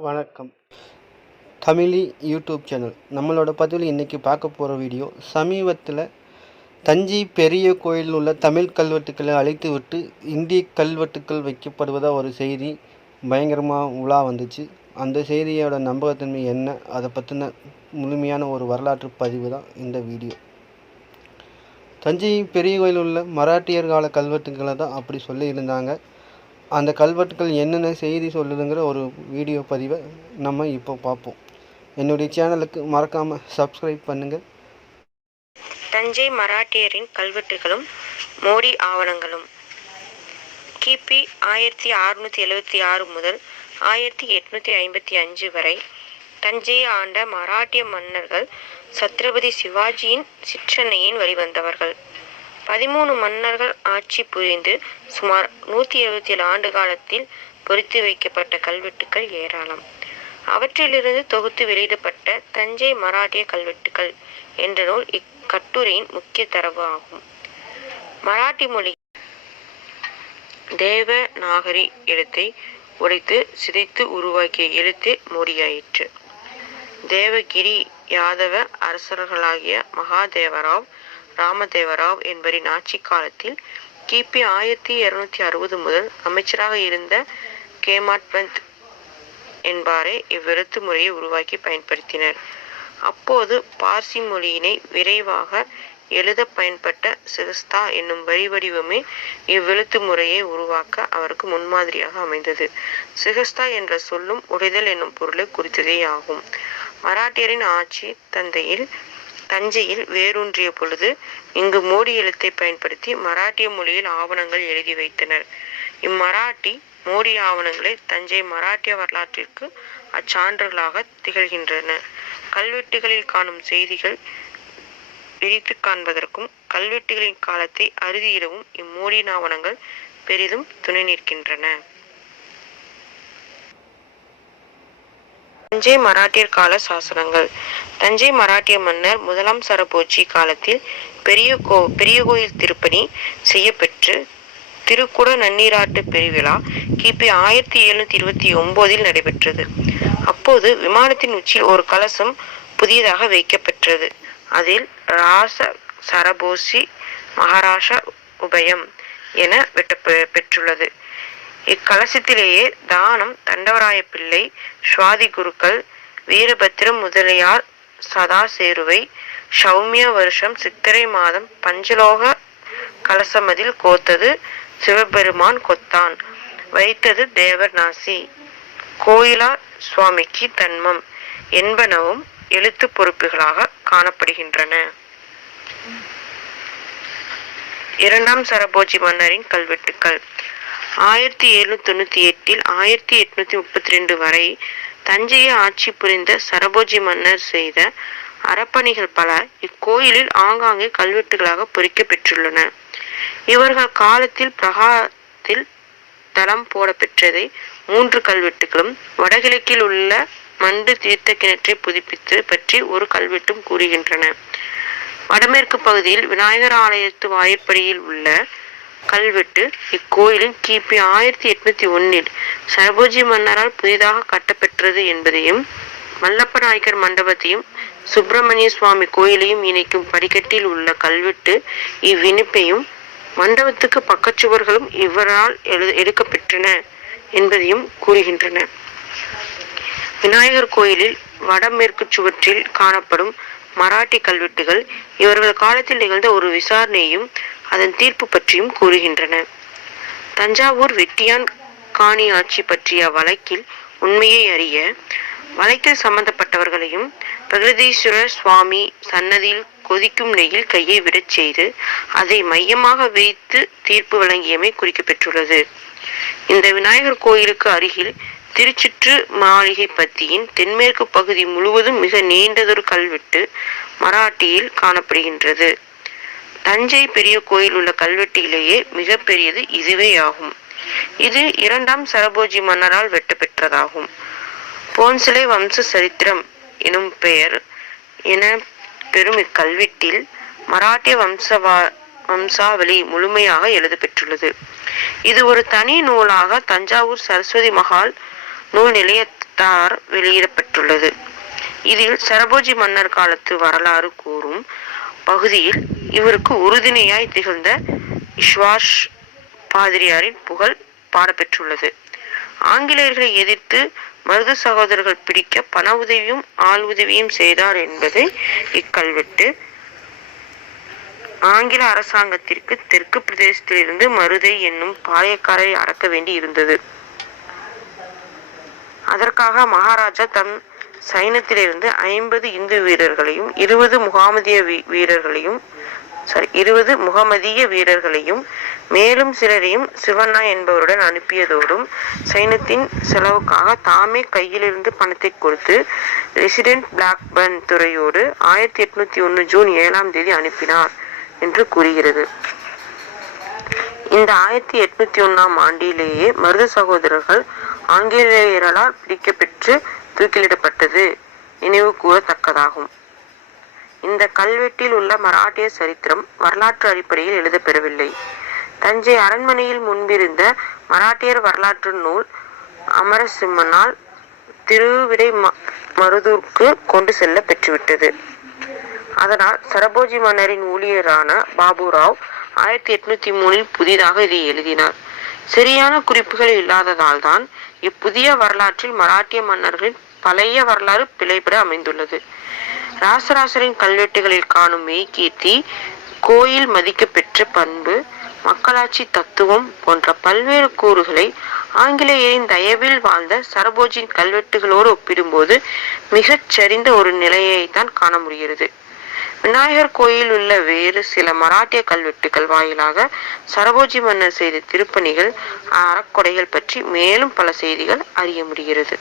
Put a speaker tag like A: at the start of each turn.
A: வணக்கம். Tamizhi YouTube channel. நம்மளோட பதிவில் இன்றைக்கி பார்க்க போகிற வீடியோ சமீபத்தில் தஞ்சை பெரிய கோயிலில் உள்ள தமிழ் கல்வெட்டுக்களை அழைத்து விட்டு இந்திய கல்வெட்டுக்கள் வைக்கப்படுவதாக ஒரு செய்தி பயங்கரமாக உலா வந்துச்சு. அந்த செய்தியோட நம்பகத்தன்மை என்ன? அதை பற்றின முழுமையான ஒரு வரலாற்று பதிவு தான் இந்த வீடியோ. தஞ்சை பெரிய கோயிலில் உள்ள மராட்டியர் கால கல்வெட்டுக்களை தான் அப்படி சொல்லியிருந்தாங்க. அந்த கல்வெட்டுகள் என்னென்ன செய்தி சொல்லுதுங்கிற ஒரு வீடியோ பதிவை நம்ம இப்போ பார்ப்போம். என்னுடைய சேனலுக்கு மறக்காமல் சப்ஸ்கிரைப் பண்ணுங்கள்
B: தஞ்சை மராட்டியரின் கல்வெட்டுகளும் மோடி ஆவணங்களும். கிபி ஆயிரத்தி அறுநூற்றி எழுவத்தி ஆறு முதல் ஆயிரத்தி எட்நூற்றி ஐம்பத்தி அஞ்சு வரை தஞ்சையை ஆண்ட மராட்டிய மன்னர்கள் சத்ரபதி சிவாஜியின் சிற்றன்னையின் வழிவந்தவர்கள். பதிமூணு மன்னர்கள் ஆட்சி புரிந்து சுமார் நூற்றி எழுபத்தி ஏழு ஆண்டு காலத்தில் பொறித்து வைக்கப்பட்ட கல்வெட்டுக்கள் ஏராளம். அவற்றிலிருந்து தொகுத்து வெளியிடப்பட்ட தஞ்சை மராட்டிய கல்வெட்டுக்கள் என்ற நூல் இக்கட்டுரையின் முக்கிய தரவு ஆகும். மராட்டி மொழி தேவ நாகரி எழுத்தை உடைத்து சிதைத்து உருவாக்கிய எழுத்து மொழியாயிற்று. தேவகிரி யாதவ அரசர்களாகிய மகாதேவராவ் ராமதேவராவ் என்பவரின் ஆட்சி காலத்தில் கிபி ஆயிரத்தி இருநூத்தி அறுபது முதல் அமைச்சராக இருந்த கேமாட்வந்த் என்பாரே இவ்விருத்து முறையை உருவாக்கி பயன்படுத்தினர். அப்போது பார்சி மொழியினை விரைவாக எழுத பயன்பட்ட சிகஸ்தா என்னும் வரி வடிவமே இவ்வெழுத்து முறையை உருவாக்க அவருக்கு முன்மாதிரியாக அமைந்தது. சிகஸ்தா என்ற சொல்லும் உடைதல் என்னும் பொருளை குறித்ததே ஆகும் மராட்டியரின் ஆட்சி தந்தையில் தஞ்சையில் வேரூன்றிய பொழுது இங்கு மோடி எழுத்தை பயன்படுத்தி மராட்டிய மொழியில் ஆவணங்கள் எழுதி வைத்தனர். இம்மராட்டி மோடி ஆவணங்களை தஞ்சை மராட்டிய வரலாற்றிற்கு அச்சான்றுகளாக திகழ்கின்றன. கல்வெட்டுகளில் காணும் செய்திகள் பிரித்து காண்பதற்கும் கல்வெட்டுகளின் காலத்தை அறுதியிடவும் இம்மோடியின் ஆவணங்கள் பெரிதும் துணை நிற்கின்றன. தஞ்சை மராட்டியர் கால சாசனங்கள். தஞ்சை மராட்டிய மன்னர் முதலாம் சரபோஜி காலத்தில் பெரிய கோ பெரிய கோயில் திருப்பணி செய்யப்பெற்று திருக்குட நன்னீராட்டு பெருவிழா கிபி ஆயிரத்தி எழுநூத்தி இருபத்தி ஒன்பதில் நடைபெற்றது. அப்போது விமானத்தின் உச்சியில் ஒரு கலசம் புதியதாக வைக்கப்பெற்றது. அதில் ராச சரபோசி மகாராஷா உபயம் என வெட்ட பெற்றுள்ளது. இக்கலசத்திலேயே தானம் தண்டவராய பிள்ளை சுவாதி குருக்கள் வீரபத்திரம் முதலியார் சதாசேருவை சௌமிய வருஷம் சித்திரை மாதம் பஞ்சலோக கலசமதில் கோத்தது சிவபெருமான் கொத்தான். வைத்தது தேவர் நாசி. சுவாமிக்கு தன்மம் என்பனவும் எழுத்து பொறுப்புகளாக காணப்படுகின்றன. இரண்டாம் சரபோஜி மன்னரின் கல்வெட்டுக்கள். ஆயிரத்தி எழுநூத்தி தொண்ணூத்தி எட்டில் ஆயிரத்தி எட்நூத்தி முப்பத்தி ரெண்டு வரை தஞ்சையை ஆட்சி புரிந்த சரபோஜி மன்னர் செய்த அறப்பணிகள் பல இக்கோயிலில் ஆங்காங்கே கல்வெட்டுகளாக பொறிக்க பெற்றுள்ளன இவர்கள் காலத்தில் பிரகாரத்தில் தளம் போட பெற்றதை மூன்று கல்வெட்டுகளும் வடகிழக்கில் உள்ள மண்டு தீர்த்த கிணற்றை புதுப்பித்து பற்றி ஒரு கல்வெட்டும் கூறுகின்றன. வடமேற்கு பகுதியில் விநாயகர் ஆலயத்து வாய்ப்படியில் உள்ள கல்வெட்டு இக்கோயிலின் கிபி ஆயிரத்தி எட்நூத்தி ஒன்னில் சரபோஜி மன்னரால் புதிதாக கட்டப்பெற்றது என்பதையும் மல்லப்ப நாயக்கர் மண்டபத்தையும் சுப்பிரமணிய சுவாமி கோயிலையும் இணைக்கும் படிக்கட்டில் உள்ள கல்வெட்டு இவ்விணிப்பையும் மண்டபத்துக்கு பக்கச்சுவர்களும் இவரால் எழு எடுக்கப்பெற்றன என்பதையும் கூறுகின்றன. விநாயகர் கோயிலில் வடமேற்கு சுவற்றில் காணப்படும் மராட்டி கல்வெட்டுகள் இவர்கள் காலத்தில் நிகழ்ந்த ஒரு விசாரணையும் அதன் தீர்ப்பு பற்றியும் கூறுகின்றன. தஞ்சாவூர் வெட்டியான் காணி ஆட்சி பற்றிய வழக்கில் உண்மையை அறிய வழக்கில் சம்பந்தப்பட்டவர்களையும் பிரகதீஸ்வரர் சுவாமி சன்னதியில் கொதிக்கும் நெய்யில் கையை விடச் செய்து அதை மையமாக வைத்து தீர்ப்பு வழங்கியமை குறிக்கப்பெற்றுள்ளது இந்த விநாயகர் கோயிலுக்கு அருகில் திருச்சிற்று மாளிகை பத்தியின் தென்மேற்கு பகுதி முழுவதும் மிக நீண்டதொரு கல்வெட்டு மராட்டியில் காணப்படுகின்றது. தஞ்சை பெரிய கோயில் உள்ள கல்வெட்டிலேயே மிக பெரியது இதுவே ஆகும். இது இரண்டாம் சரபோஜி மன்னரால் வெட்டப்பெற்றதாகும். போன்சிலை வம்ச சரித்திரம் எனும் பெயர் என பெரும் இக்கல்வெட்டில் மராட்டிய வம்சவா வம்சாவளி முழுமையாக எழுதப்பெற்றுள்ளது இது ஒரு தனி நூலாக தஞ்சாவூர் சரஸ்வதி மகால் நூல் நிலையத்தார் வெளியிடப்பட்டுள்ளது இதில் சரபோஜி மன்னர் காலத்து வரலாறு கூறும் பகுதியில் இவருக்கு உறுதுணையாய் திகழ்ந்த இஸ்வாஷ் பாதிரியாரின் புகழ் பாடப்பெற்றுள்ளது. ஆங்கிலேயர்களை எதிர்த்து மருது சகோதரர்கள் பிடிக்க பண உதவியும் ஆள் உதவியும் செய்தார் என்பதை இக்கல்வெட்டு. ஆங்கில அரசாங்கத்திற்கு தெற்கு பிரதேசத்திலிருந்து மருதை என்னும் பாளையக்காரரை அடக்க வேண்டி இருந்தது அதற்காக மகாராஜா தன் சைனத்திலிருந்து ஐம்பது இந்து வீரர்களையும் இருபது முகாமதிய வீரர்களையும் சாரி இருபது முகமதிய வீரர்களையும் மேலும் சிலரையும் சிவண்ணா என்பவருடன் அனுப்பியதோடும் சைனத்தின் செலவுக்காக தாமே கையிலிருந்து பணத்தை கொடுத்து ரெசிடென்ட் பிளாக்பர்ன் துறையோடு ஆயிரத்தி எட்நூத்தி ஒன்று ஜூன் ஏழாம் தேதி அனுப்பினார் என்று கூறுகிறது. இந்த ஆயிரத்தி எட்நூத்தி ஒன்னாம் ஆண்டிலேயே மருது சகோதரர்கள் ஆங்கிலேயர்களால் பிடிக்கப்பெற்று தூக்கிலிடப்பட்டது நினைவு கூறத்தக்கதாகும். இந்த கல்வெட்டில் உள்ள மராட்டிய சரித்திரம் வரலாற்று அடிப்படையில் எழுதப்பெறவில்லை. தஞ்சை அரண்மனையில் முன்பிருந்த மராட்டியர் வரலாற்று நூல் அமரசிம்மனால் திருவிடை மருதூர்க்கு கொண்டு செல்ல பெற்றுவிட்டது. அதனால் சரபோஜி மன்னரின் ஊழியரான பாபுராவ் ஆயிரத்தி எட்நூத்தி மூணில் புதிதாக இதை எழுதினார். சரியான குறிப்புகள் இல்லாததால் தான் இப்புதிய வரலாற்றில் மராட்டிய மன்னர்களின் பழைய வரலாறு பிழைபட அமைந்துள்ளது. ராசராசரின் கல்வெட்டுகளில் காணும் மெய்கீர்த்தி கோயில் மதிக்கப்பெற்ற பண்பு மக்களாட்சி தத்துவம் போன்ற பல்வேறு கூறுகளை ஆங்கிலேயரின் தயவில் வாழ்ந்த சரபோஜின் கல்வெட்டுகளோடு ஒப்பிடும்போது மிகச் சரிந்த ஒரு நிலையைத்தான் காண முடிகிறது. விநாயகர் கோயில் உள்ள வேறு சில மராட்டிய கல்வெட்டுகள் வாயிலாக சரபோஜி மன்னர் செய்த திருப்பணிகள் அறக்கொடைகள் பற்றி மேலும் பல செய்திகள் அறிய முடிகிறது.